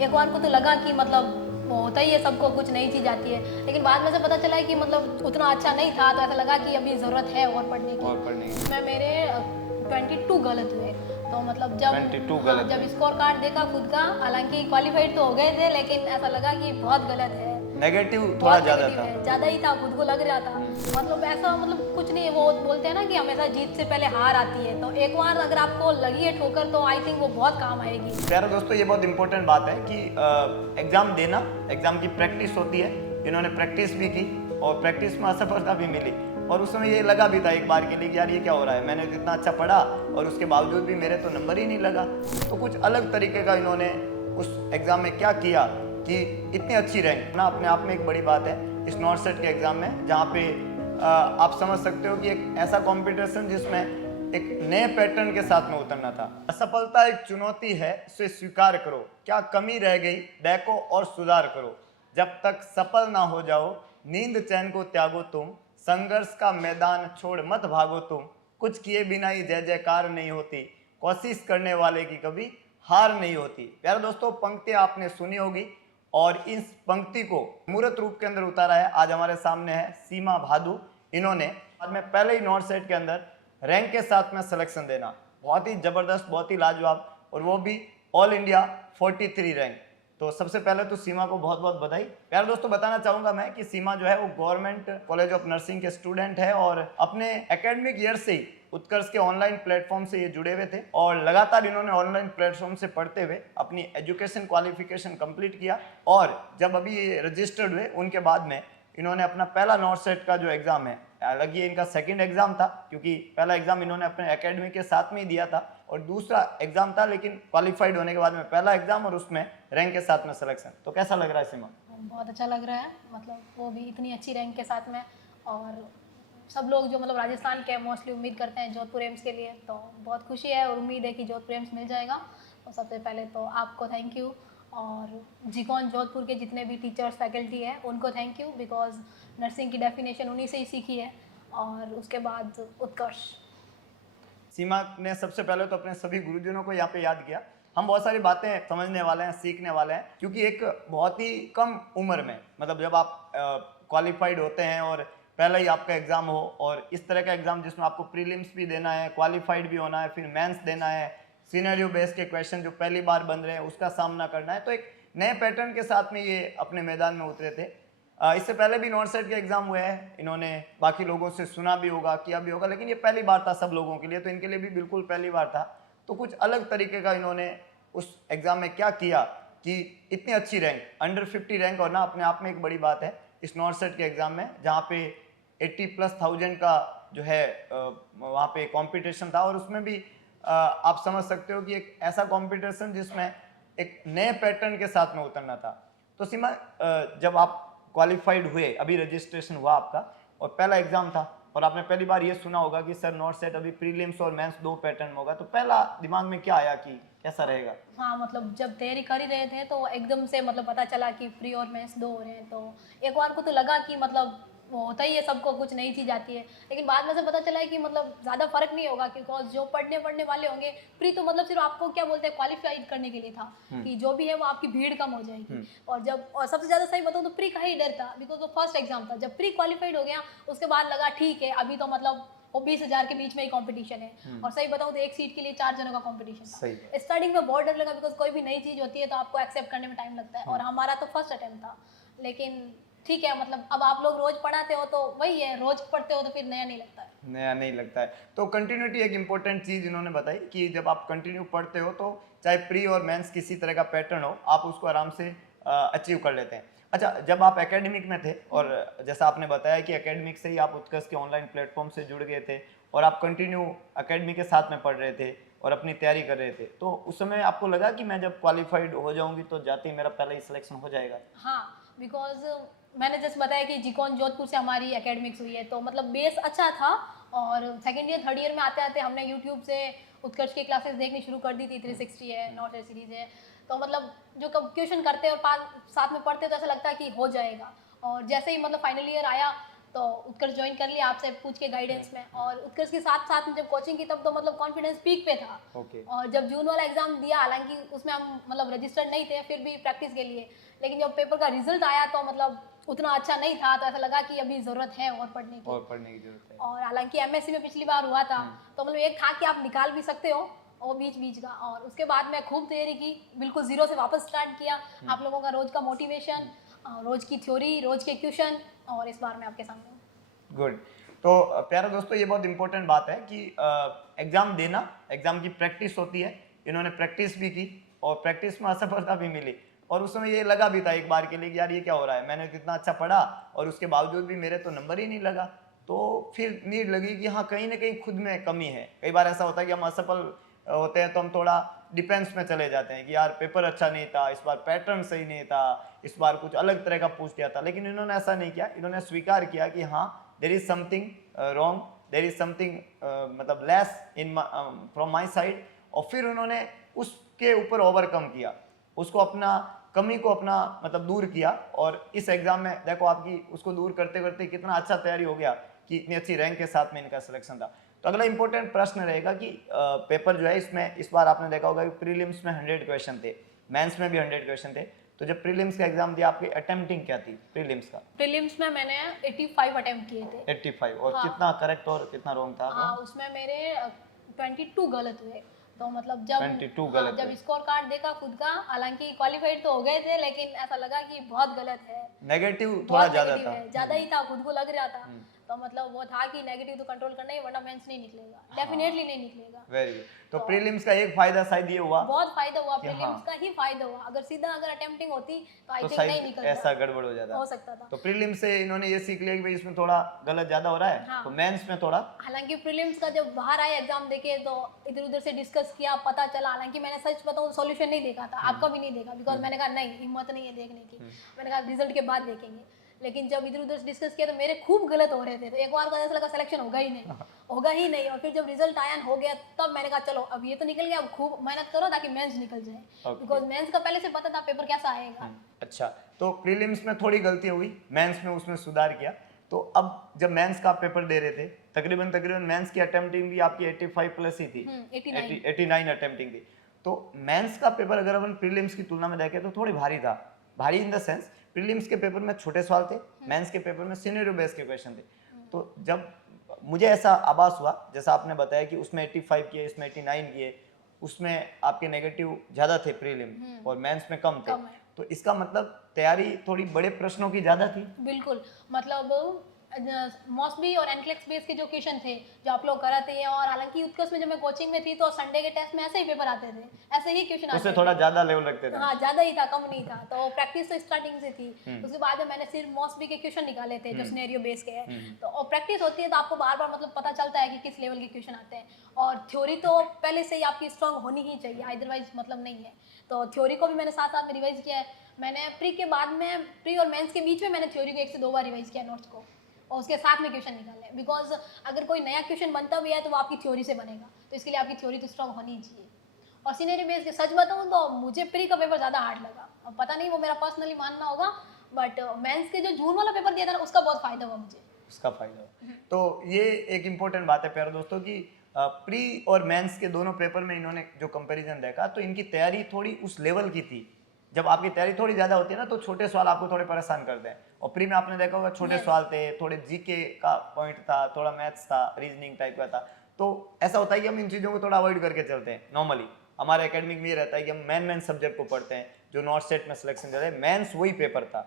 एक बार को तो लगा कि मतलब वो होता ही है, सबको कुछ नई चीज़ आती है, लेकिन बाद में से पता चला है कि मतलब उतना अच्छा नहीं था, तो ऐसा लगा कि अभी ज़रूरत है और पढ़ने की। और पढ़ने की। मैं मेरे 22 गलत हुए, तो मतलब जब 22 हाँ, गलत जब हुए। स्कोर कार्ड देखा खुद का, हालांकि क्वालिफाइड तो हो गए थे, लेकिन ऐसा लगा कि बहुत गलत है, नेगेटिव थोड़ा बहुत ज़्यादा नेगेटिव था। है, ज़्यादा ही था, खुद को लग रहा था। मतलब ऐसा मतलब कुछ नहीं है, वो बोलते हैं ना कि हमेशा जीत से पहले हार आती है, तो एक बार अगर आपको लगी है ठोकर तो आई थिंक वो बहुत काम आएगी। प्यारे दोस्तों, ये बहुत इंपॉर्टेंट बात है कि एग्ज़ाम देना, एग्ज़ाम की प्रैक्टिस होती है। इन्होंने प्रैक्टिस भी की और प्रैक्टिस में असफलता भी मिली, और उस समय ये लगा भी था एक बार के लिए कि यार ये क्या हो रहा है, मैंने इतना अच्छा पढ़ा और उसके बावजूद भी मेरे तो नंबर ही नहीं लगा। तो कुछ अलग तरीके का इन्होंने उस एग्ज़ाम में क्या किया कि इतनी अच्छी रैंक ना, अपने आप में एक बड़ी बात है इस नॉर्थ सेट के एग्ज़ाम में, जहाँ पे आप समझ सकते हो कि एक ऐसा कॉम्पिटिशन जिसमें एक नए पैटर्न के साथ में उतरना था। असफलता एक चुनौती है, उसे स्वीकार करो, क्या कमी रह गई देखो और सुधार करो, जब तक सफल ना हो जाओ नींद चैन को त्यागो तुम, संघर्ष का मैदान छोड़ मत भागो तुम, कुछ किए बिना ही जय जयकार नहीं होती, कोशिश करने वाले की कभी हार नहीं होती। प्यारे दोस्तों, पंक्तियां आपने सुनी होगी और इस पंक्ति को मूर्त रूप के अंदर उतारा है। आज हमारे सामने है सीमा भादु। इन्होंने आज में पहले ही नॉर्थ सेट के अंदर रैंक के साथ में सिलेक्शन देना, बहुत ही जबरदस्त, बहुत ही लाजवाब, और वो भी ऑल इंडिया 43 रैंक। तो सबसे पहले तो सीमा को बहुत बहुत बधाई। प्यारे दोस्तों, बताना चाहूंगा मैं कि सीमा जो है वो गवर्नमेंट कॉलेज ऑफ नर्सिंग के स्टूडेंट है और अपने एकेडमिक ईयर से ही उत्कर्ष के ऑनलाइन प्लेटफॉर्म से ये जुड़े हुए थे और लगातार इन्होंने ऑनलाइन प्लेटफॉर्म से पढ़ते हुए अपनी एजुकेशन क्वालिफिकेशन कंप्लीट किया। और जब अभी ये रजिस्टर्ड हुए उनके बाद में इन्होंने अपना पहला नॉर्थ सेट का जो एग्जाम है, हालांकि ये इनका सेकंड एग्जाम था क्योंकि पहला एग्जाम इन्होंने अपने एकेडमी के साथ में ही दिया था और दूसरा एग्जाम था, लेकिन क्वालिफाइड होने के बाद में पहला एग्जाम और उसमें रैंक के साथ में सिलेक्शन। तो कैसा लग रहा है सीमा? बहुत अच्छा लग रहा है, मतलब वो भी इतनी अच्छी रैंक के साथ में, और सब लोग जो मतलब राजस्थान के मोस्टली उम्मीद करते हैं जोधपुर एम्स के लिए, तो बहुत खुशी है और उम्मीद है कि जोधपुर एम्स मिल जाएगा। तो सबसे पहले तो आपको थैंक यू, और जिकॉन जोधपुर के जितने भी टीचर्स फैकल्टी है उनको थैंक यू, बिकॉज नर्सिंग की डेफिनेशन उन्हीं से ही सीखी है, और उसके बाद उत्कर्ष। सीमा ने सबसे पहले तो अपने सभी गुरुजनों को यहाँ पे याद किया। हम बहुत सारी बातें समझने वाले हैं, सीखने वाले हैं, क्योंकि एक बहुत ही कम उम्र में, मतलब जब आप क्वालिफाइड होते हैं और पहला ही आपका एग्जाम हो और इस तरह का एग्जाम जिसमें आपको प्रीलिम्स भी देना है, क्वालिफाइड भी होना है, फिर मेंस देना है, सिनेरियो बेस्ड के क्वेश्चन जो पहली बार बन रहे हैं उसका सामना करना है, तो एक नए पैटर्न के साथ में ये अपने मैदान में उतरे थे। इससे पहले भी नॉर्थ सेट के एग्जाम हुए हैं, इन्होंने बाकी लोगों से सुना भी होगा, किया भी होगा, लेकिन ये पहली बार था सब लोगों के लिए, तो इनके लिए भी बिल्कुल पहली बार था। तो कुछ अलग तरीके का इन्होंने उस एग्जाम में क्या किया कि इतनी अच्छी रैंक, अंडर 50 रैंक होना अपने आप में एक बड़ी बात है इस नॉर्थ सेट के एग्जाम में, जहाँ पे 80+ का जो है वहाँ पे कंपटीशन था, और उसमें भी आप समझ सकते हो कि एक ऐसा कंपटीशन जिसमें एक नए पैटर्न के साथ में उतरना था। तो सीमा, जब आप क्वालिफाइड हुए, अभी रजिस्ट्रेशन हुआ आपका और पहला एग्जाम था, और आपने पहली बार ये सुना होगा कि सर नॉर्थ सेट अभी प्रीलिम्स और मेंस दो पैटर्न में होगा, तो पहला दिमाग में क्या आया कि कैसा रहेगा? हाँ, मतलब जब तैयारी कर ही रहे थे तो एकदम से मतलब पता चला कि फ्री और मेंस दो हो रहे हैं, तो एक बार को तो लगा कि मतलब वो होता ही है, सबको कुछ नई चीज़ आती है, लेकिन बाद में से पता चला है कि मतलब ज़्यादा फर्क नहीं होगा, बिकॉज जो पढ़ने वाले होंगे, प्री तो मतलब सिर्फ आपको क्या बोलते हैं क्वालिफाइड करने के लिए था, कि जो भी है वो आपकी भीड़ कम हो जाएगी। और सबसे ज़्यादा सही बताऊँ तो प्री का ही डर था, बिकॉज वो फर्स्ट एग्जाम था। जब प्री क्वालिफाइड हो गया उसके बाद लगा ठीक है, अभी तो मतलब वो 20,000 के बीच में ही कंपटीशन है, और सही बताऊँ तो एक सीट के लिए 4 जनों का कंपटीशन सही था। स्टार्टिंग में बहुत डर लगा, बिकॉज कोई भी नई चीज़ होती है तो आपको एक्सेप्ट करने में टाइम लगता है, और हमारा तो फर्स्ट अटेम्प्ट था, लेकिन ठीक है, मतलब अब आप लोग रोज पढ़ाते हो तो वही है, रोज पढ़ते हो तो फिर नया नहीं लगता है। नया नहीं लगता है। तो कंटिन्यूटी एक इंपॉर्टेंट चीज इन्होंने बताई कि जब आप कंटिन्यू पढ़ते हो तो चाहे प्री और मेंस किसी तरह का पैटर्न हो, आप उसको आराम से अचीव कर लेते हैं। अच्छा, जब आप एकेडमिक में थे और जैसा आपने बताया कि एकेडमिक से ही आप उत्कर्ष के ऑनलाइन प्लेटफॉर्म से जुड़ गए थे और आप कंटिन्यू एकेडमी के साथ में पढ़ रहे थे और अपनी तैयारी कर रहे थे, तो उस समय आपको लगा कि मैं जब क्वालिफाइड हो जाऊंगी तो जाते ही मेरा पहला ही सिलेक्शन हो जाएगा? हाँ, बिकॉज मैंने जैसे बताया कि जिकॉन जोधपुर से हमारी एकेडमिक्स हुई है, तो मतलब बेस अच्छा था, और सेकेंड ईयर थर्ड ईयर में आते आते हमने यूट्यूब से उत्कर्ष की क्लासेस देखनी शुरू कर दी थी। 360 है, नॉर्थ ईयर सीरीज है, तो मतलब जो क्वेश्चन करते और साथ में पढ़ते तो ऐसा लगता है कि हो जाएगा, और जैसे ही मतलब फाइनल ईयर आया तो उत्कर्ष ज्वाइन कर लिया आपसे पूछ के गाइडेंस में, और उत्कर्ष के साथ साथ में जब कोचिंग की तब तो मतलब कॉन्फिडेंस पीक पे था। ओके। और जब जून वाला एग्जाम दिया, हालांकि उसमें हम मतलब रजिस्टर्ड नहीं थे फिर भी प्रैक्टिस के लिए, लेकिन जब पेपर का रिजल्ट आया तो मतलब उतना अच्छा नहीं था, तो ऐसा लगा कि अभी ज़रूरत है और पढ़ने की। और पढ़ने की जरूरत है। और हालांकि एमएससी में पिछली बार हुआ था, तो मतलब एक था कि आप निकाल भी सकते हो और बीच बीच का। और उसके बाद मैं खूब तैयारी की, बिल्कुल जीरो से वापस स्टार्ट किया। आप लोगों का रोज का मोटिवेशन, रोज की थ्योरी, रोज के क्वेश्चन, और इस बार मैं आपके सामने हूँ। गुड। तो प्यारे दोस्तों, ये बहुत इंपॉर्टेंट बात है कि एग्जाम देना, एग्जाम की प्रैक्टिस होती है। इन्होंने प्रैक्टिस भी की और प्रैक्टिस में असफलता भी मिली, और उस समय ये लगा भी था एक बार के लिए कि यार ये क्या हो रहा है, मैंने कितना अच्छा पढ़ा और उसके बावजूद भी मेरे तो नंबर ही नहीं लगा। तो फिर नीड लगी कि हाँ, कहीं ना कहीं खुद में कमी है। कई बार ऐसा होता है कि हम असफल होते हैं तो हम थोड़ा डिफेंस में चले जाते हैं कि यार पेपर अच्छा नहीं था, इस बार पैटर्न सही नहीं था, इस बार कुछ अलग तरह का पूछ दिया था। लेकिन इन्होंने ऐसा नहीं किया, इन्होंने स्वीकार किया कि हाँ, there is something wrong, there is something मतलब less in from my side. और फिर उन्होंने उसके ऊपर ओवरकम किया, उसको अपना कमी को अपना मतलब दूर किया। और इस एग्जाम में देखो आपकी उसको दूर करते करते कितना अच्छा तैयारी हो गया कि इतनी अच्छी रैंक के साथ में इनका सिलेक्शन था। तो अगला इंपॉर्टेंट प्रश्न रहेगा कि पेपर जो है इसमें इस बार आपने देखा होगा कि प्रीलिम्स में 100 क्वेश्चन थे, मेंस में भी 100 क्वेश्चन थे। तो जब प्रीलिम्स का एग्जाम दिया, आपकी अटेम्प्टिंग क्या थी प्रीलिम्स का? प्रीलिम्स में मैंने 85 अटेम्प्ट किए थे। 85। और हाँ। कितना करेक्ट और कितना रॉन्ग था? हाँ, उसमें मेरे 22 गलत हुए। तो मतलब जब 22 हाँ, गलत जब हुए। स्कोर कार्ड देखा खुद का, हालांकि क्वालिफाइड तो हो गए थे, लेकिन ऐसा लगा कि बहुत गलत है, नेगेटिव थोड़ा बहुत ज्यादा नेगेटिव था। है, ज्यादा ही था, खुद को लग रहा था। तो मतलब वो था कि नेगेटिव तो कंट्रोल करना ही, वरना मेंस नहीं निकलेगा, डेफिनेटली नहीं निकलेगा। Very good. तो प्रीलिम्स का एक फायदा शायद ये हुआ बहुत फायदा हुआ, कि प्रीलिम्स हाँ, का ही फायदा हुआ। अगर सीधा अगर अटेम्प्टिंग होती तो आई तो थिंक नहीं शायद निकलता, ऐसा गड़बड़ हो जाता, हो सकता था। तो प्रीलिम्स से इन्होंने ये सीख लिया कि भाई इसमें थोड़ा गलत ज्यादा हो रहा है, हाँ। तो मेंस में थोड़ा। हालांकि प्रीलिम्स का जब बाहर आए एग्जाम देखे तो इधर उधर से डिस्कस किया, पता चला। हालांकि मैंने सच बताऊं सॉल्यूशन नहीं देखा था, आपका भी नहीं देखा, बिकॉज मैंने कहा नहीं, हिम्मत नहीं है देखने की। मैंने कहा रिजल्ट के बाद देखेंगे। लेकिन जब इधर उधर डिस्कस किया तो मेरे खूब गलत हो रहे थे, तो एक बार को ऐसा लगा सिलेक्शन होगा ही नहीं, होगा ही नहीं। और फिर जब रिजल्ट आया हो गया, तब मैंने कहा चलो अब ये तो निकल गया, अब खूब मेहनत करो ताकि मेंस निकल जाए, बिकॉज मेंस का पहले से पता था पेपर कैसा आएगा। अच्छा, तो प्रीलिम्स में थोड़ी गलती हुई, मेंस में उसमें सुधार किया। तो अब जब मेंस का आप पेपर दे रहे थे, तकरीबन तकरीबन मेंस की अटेम्प्टिंग भी आपकी 85 प्लस ही थी, 89। 89 अटेम्प्टिंग थी। तो मेंस का पेपर अगर अपन प्रीलिम्स की तुलना में देखें तो थोड़ी भारी था। भारी इन द सेंस, प्रीलिम्स के पेपर में छोटे सवाल थे, मेंस के पेपर में सिनेरियो बेस्ड के क्वेश्चन थे। तो जब मुझे ऐसा आभास हुआ, जैसा आपने बताया कि उसमें 85 किए, इसमें 89 किए, उसमें आपके नेगेटिव ज़्यादा थे प्रीलिम और मेंस में कम थे। कम है। तो इसका मतलब तैयारी थोड़ी बड़े प्रश्नों की ज़्यादा थी। बिल्कुल, मतलब मॉसबी और एनक्लेक्स बेस के जो क्वेश्चन थे जो आप लोग कराते हैं, और हालांकि उत्कर्ष में जब मैं कोचिंग में थी तो संडे के टेस्ट में ऐसे ही पेपर आते थे, ऐसे ही क्वेश्चन आते उससे थे। थोड़ा ज़्यादा लेवल रखते थे। हाँ, ज़्यादा ही था, कम नहीं था। तो प्रैक्टिस तो स्टार्टिंग से थी। उसके बाद में मैंने सिर्फ मॉसबी के क्वेश्चन निकाले थे जो सिनेरियो बेस के हैं। तो और प्रैक्टिस होती है तो आपको बार बार मतलब पता चलता है कि किस लेवल के क्वेश्चन आते हैं। और थ्योरी तो पहले से ही आपकी स्ट्रांग होनी ही चाहिए, अदरवाइज मतलब नहीं है। तो थ्योरी को भी मैंने साथ साथ में रिवाइज किया है। मैंने प्री के बाद में, प्री और मेंस के बीच में मैंने थ्योरी को 1 से 2 बार रिवाइज किया नोट्स को, और उसके साथ में क्वेश्चन निकाले। बिकॉज अगर कोई नया क्वेश्चन बनता भी है तो वो आपकी थ्योरी से बनेगा, तो इसके लिए आपकी थ्योरी तो स्ट्रांग होनी ही चाहिए। और सीनियर बेस के सच बताऊं तो मुझे प्री का पेपर ज़्यादा हार्ड लगा। अब पता नहीं, वो मेरा पर्सनली मानना होगा, बट मेंस के जो जून वाला पेपर दिया था ना, उसका बहुत फायदा हुआ मुझे। उसका फायदा हुआ। तो ये एक इम्पोर्टेंट बात है प्यारे दोस्तों कि प्री और मेंस के दोनों पेपर में इन्होंने जो कंपैरिजन देखा, तो इनकी तैयारी थोड़ी उस लेवल की थी। जब आपकी तैयारी थोड़ी ज़्यादा होती है ना, तो छोटे सवाल आपको थोड़े परेशान करते हैं। और प्री में आपने देखा होगा छोटे सवाल थे, थोड़े जीके का पॉइंट था, थोड़ा मैथ्स था, रीजनिंग टाइप का था। तो ऐसा होता है कि हम इन चीज़ों को थोड़ा अवॉइड करके चलते हैं। नॉर्मली हमारे एकेडमिक में ये रहता है कि हम मेन सब्जेक्ट को पढ़ते हैं, जो नॉर्थ सेट में सिलेक्शन देते हैं। मेंस वही पेपर था,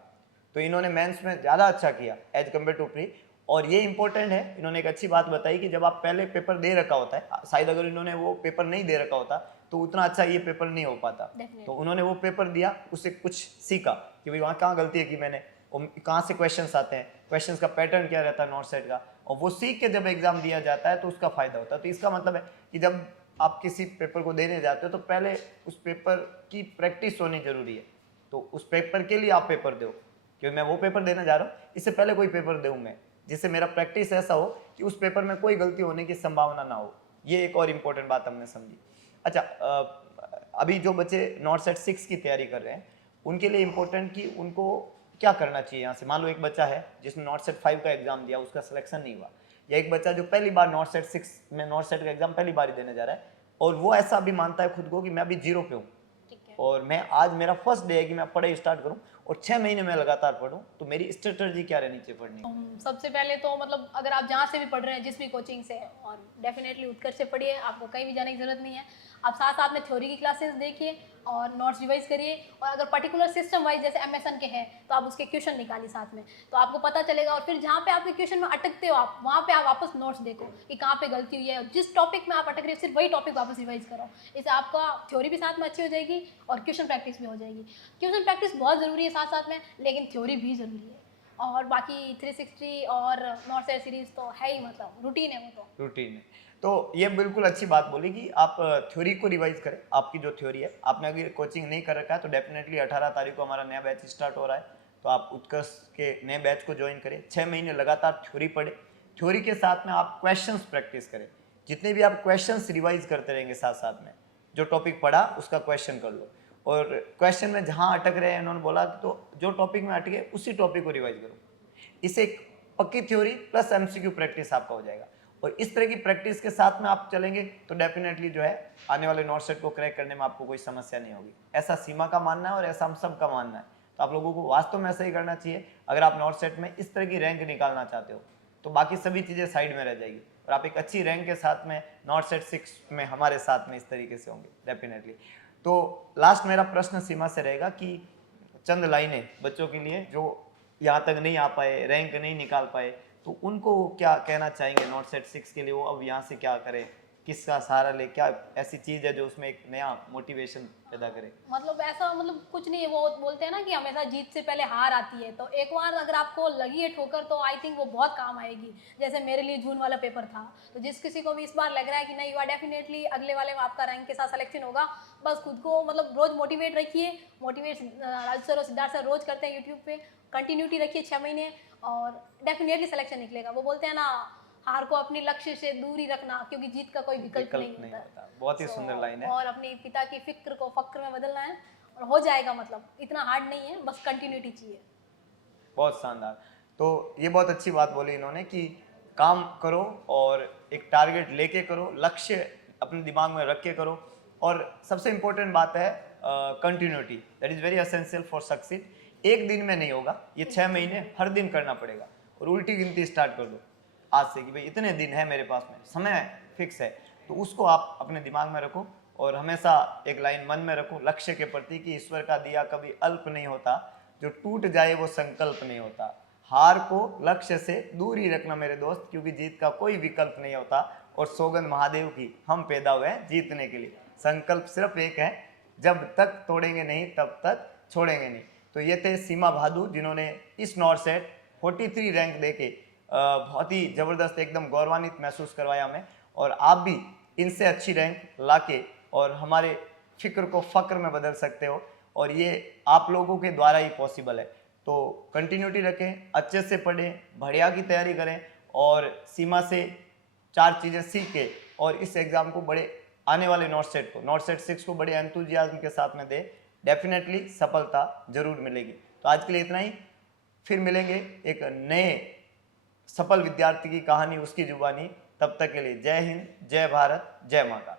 तो इन्होंने मेंस में ज़्यादा अच्छा किया एज कम्पेयर टू प्री। और ये इंपॉर्टेंट है, इन्होंने एक अच्छी बात बताई कि जब आप पहले पेपर दे रखा होता है, शायद अगर इन्होंने वो पेपर नहीं दे रखा होता तो उतना अच्छा ये पेपर नहीं हो पाता। तो उन्होंने वो पेपर दिया, उससे कुछ सीखा कि भाई वहाँ कहाँ गलती है कि मैंने, कहाँ से क्वेश्चंस आते हैं, क्वेश्चंस का पैटर्न क्या रहता है नॉर्थ सेट का, और वो सीख के जब एग्जाम दिया जाता है तो उसका फायदा होता है। तो इसका मतलब है कि जब आप किसी पेपर को देने जाते हो तो पहले उस पेपर की प्रैक्टिस होनी जरूरी है। तो उस पेपर के लिए आप पेपर दो, क्योंकि मैं वो पेपर देने जा रहा हूँ, इससे पहले कोई पेपर दूँ मैं, जिससे मेरा प्रैक्टिस ऐसा हो कि उस पेपर में कोई गलती होने की संभावना ना हो। ये एक और इम्पोर्टेंट बात हमने समझी। अच्छा, अभी जो बच्चे नॉर्थ सेट 6 की तैयारी कर रहे हैं, उनके लिए इम्पोर्टेंट कि उनको क्या करना चाहिए यहाँ से। मान लो एक बच्चा है जिसने नॉट सेट 5 का एग्जाम दिया, उसका सिलेक्शन नहीं हुआ, या एक बच्चा जो पहली बार नॉट सेट 6 में नॉट सेट का एग्जाम पहली बार ही देने जा रहा है, और वो ऐसा भी मानता है खुद को कि मैं अभी 0 पे हूँ ठीक है। और मैं आज मेरा फर्स्ट डे है कि मैं पढ़ाई स्टार्ट करूं और 6 महीने में लगातार पढूं, तो मेरी स्ट्रेटजी क्या रहनी चाहिए पढ़ने की? सबसे पहले तो मतलब अगर आप जहाँ से भी पढ़ रहे हैं, जिस भी कोचिंग से, और डेफिनेटली उत्कर्ष से पढ़िए, आपको कहीं भी जाने की ज़रूरत नहीं है। आप साथ साथ में थ्योरी की क्लासेस देखिए और नोट्स रिवाइज करिए, और अगर पर्टिकुलर सिस्टम वाइज जैसे एमएसएन के हैं तो आप उसके क्वेश्चन निकालिए साथ में, तो आपको पता चलेगा। और फिर जहाँ पे आपके क्वेश्चन में अटकते हो आप, वहाँ पे आप वापस नोट्स देखो कि कहाँ पे गलती हुई है, जिस टॉपिक में आप अटक रहे हो सिर्फ वही टॉपिक वापस रिवाइज करो। इससे आपका थ्योरी भी साथ में अच्छी हो जाएगी और क्वेश्चन प्रैक्टिस भी हो जाएगी। क्वेश्चन प्रैक्टिस बहुत ज़रूरी है साथ साथ में, लेकिन थ्योरी भी ज़रूरी है। और बाकी 360 और नॉट सेट सीरीज तो है ही, मतलब रूटीन है वो तो। रूटीन है। तो ये बिल्कुल अच्छी बात बोली कि आप थ्योरी को रिवाइज करें। आपकी जो थ्योरी है, आपने अगर कोचिंग नहीं कर रखा है तो डेफिनेटली 18 तारीख को हमारा नया बैच स्टार्ट हो रहा है, तो आप उत्कर्ष के नए बैच को ज्वाइन करें। 6 महीने लगातार थ्योरी पढ़ें, थ्योरी के साथ में आप क्वेश्चंस प्रैक्टिस करें। जितने भी आप क्वेश्चंस रिवाइज करते रहेंगे साथ साथ में, जो टॉपिक पढ़ा उसका क्वेश्चन कर लो, और क्वेश्चन में जहाँ अटक रहे हैं उन्होंने बोला तो जो टॉपिक में अटके उसी टॉपिक को रिवाइज करो। इससे एक पक्की थ्योरी प्लस एमसीक्यू प्रैक्टिस आपका हो जाएगा, और इस तरह की प्रैक्टिस के साथ में आप चलेंगे तो डेफिनेटली जो है आने वाले नॉट सेट को क्रैक करने में आपको कोई समस्या नहीं होगी। ऐसा सीमा का मानना है और ऐसा हम सब का मानना है। तो आप लोगों को वास्तव में ऐसा ही करना चाहिए। अगर आप नॉट सेट में इस तरह की रैंक निकालना चाहते हो तो बाकी सभी चीज़ें साइड में रह जाएगी, और आप एक अच्छी रैंक के साथ में नॉट सेट 6 में हमारे साथ में इस तरीके से होंगे डेफिनेटली। तो लास्ट मेरा प्रश्न सीमा से रहेगा कि चंद लाइनें बच्चों के लिए जो यहाँ तक नहीं आ पाए, रैंक नहीं निकाल पाए, तो उनको क्या कहना चाहेंगे नॉट सेट 6 के लिए? वो अब यहाँ से क्या करें, किसका सहारा ले, क्या ऐसी चीज़ है जो उसमें एक नया मोटिवेशन पैदा करे? मतलब ऐसा मतलब कुछ नहीं है, वो बोलते हैं ना कि हमेशा जीत से पहले हार आती है, तो एक बार अगर आपको लगी है ठोकर तो आई थिंक वो बहुत काम आएगी। जैसे मेरे लिए जून वाला पेपर था, तो जिस किसी को भी इस बार लग रहा है कि नहीं हुआ, डेफिनेटली अगले वाले में आपका रैंक के साथ सिलेक्शन होगा। बस खुद को मतलब रोज मोटिवेट रखिए। मोटिवेट राजू सर और सिद्धार्थ सर रोज करते हैं यूट्यूब पे, कंटिन्यूटी रखिए 6 महीने और डेफिनेटली सिलेक्शन निकलेगा। वो बोलते हैं ना, हार को अपने लक्ष्य से दूर ही रखना, क्योंकि जीत का कोई विकल्प नहीं होता। बहुत ही सुंदर लाइन है। और अपने पिता की फिक्र को फक्र में बदलना है और हो जाएगा। मतलब इतना हार्ड नहीं है, बस कंटिन्यूटी चाहिए। बहुत शानदार। तो ये बहुत अच्छी बात बोली इन्होंने कि काम करो और एक टारगेट लेके करो, लक्ष्य अपने दिमाग में रख के करो, और सबसे इम्पोर्टेंट बात है continuity, that is very essential for succeed. एक दिन में नहीं होगा, ये 6 महीने हर दिन करना पड़ेगा, और उल्टी गिनती स्टार्ट कर दो आज से कि भाई इतने दिन है मेरे पास में, समय फिक्स है। तो उसको आप अपने दिमाग में रखो, और हमेशा एक लाइन मन में रखो लक्ष्य के प्रति कि ईश्वर का दिया कभी अल्प नहीं होता, जो टूट जाए वो संकल्प नहीं होता। हार को लक्ष्य से दूर ही रखना मेरे दोस्त, क्योंकि जीत का कोई विकल्प नहीं होता, और सौगंध महादेव की हम पैदा हुए हैं जीतने के लिए। संकल्प सिर्फ एक है, जब तक तोड़ेंगे नहीं तब तक छोड़ेंगे नहीं। तो ये थे सीमा बहादुर, जिन्होंने इस नॉट सेट 43 रैंक देके बहुत ही ज़बरदस्त एकदम गौरवान्वित महसूस करवाया हमें। और आप भी इनसे अच्छी रैंक लाके और हमारे फिक्र को फ़क्र में बदल सकते हो, और ये आप लोगों के द्वारा ही पॉसिबल है। तो कंटिन्यूटी रखें, अच्छे से पढ़ें, बढ़िया की तैयारी करें, और सीमा से 4 चीज़ें सीख के और इस एग्ज़ाम को बड़े आने वाले नॉट सेट 6 को बड़े एंथुजियाज्म के साथ में दे, डेफिनेटली सफलता जरूर मिलेगी। तो आज के लिए इतना ही, फिर मिलेंगे एक नए सफल विद्यार्थी की कहानी, उसकी जुबानी। तब तक के लिए जय हिंद, जय भारत, जय माता।